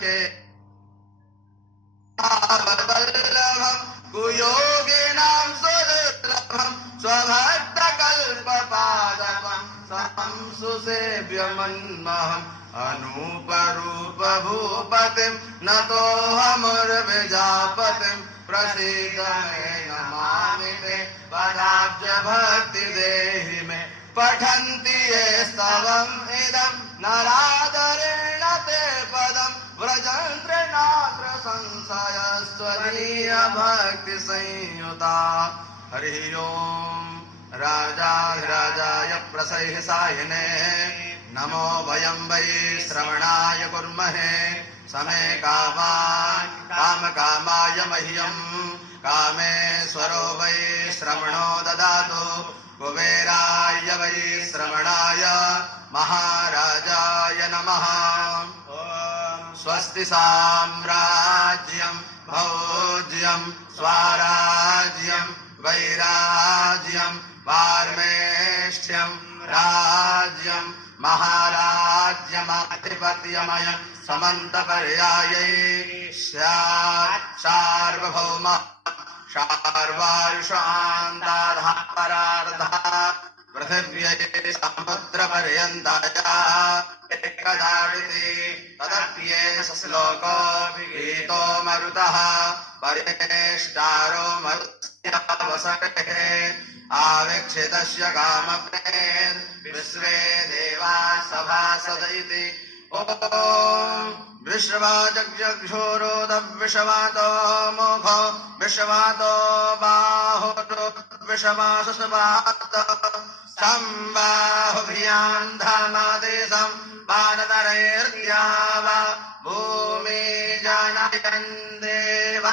के। वल्लभम् कुयोगिनां सुदुर्लभम् स्वभक्तकल्पपादपम् समं सुसेव्यमन्महम् अनूपरूपभूपतिम् नतोऽहमुर्विजापतिम् प्रसीद मे नमामि ते, पदाब्जभक्तिदेहि मे। पठन्ति ये स्तवम् इदम् नरादरेण संशयस्त्वदीय भक्ति संयुता। हरिः ओम्। राजाधिराजाय प्रसैः सायिने नमो वयम् वै श्रवणाय कुर्महे। समे कामान् कामकामाय मह्यम्। कामेश्वरो वै श्रवणो ददातु। कुबेराय वै श्रवणाय महाराजाय नमः। स्वस्ति भोज्यम् स्वाराज्यम् वैराज्यम् पार्मेष्ठ्यम् राज्यम् महाराज्यमाधिपत्यमयम् समन्तपर्यायै स्यात् सार्वभौम शार्वायुषान्ताधा परार्धा पृथिव्यै समुद्रपर्यन्ताया एकदाडिति तदप्येष श्लोको मरुतः। परिष्टारो म्यावसरे आवेक्षितस्य कामप्रे विश्वे देवासभासद इति ओम् मोघ जघोरोद विशवातो मोघो सम्बाहुभियान् धाम न्देवो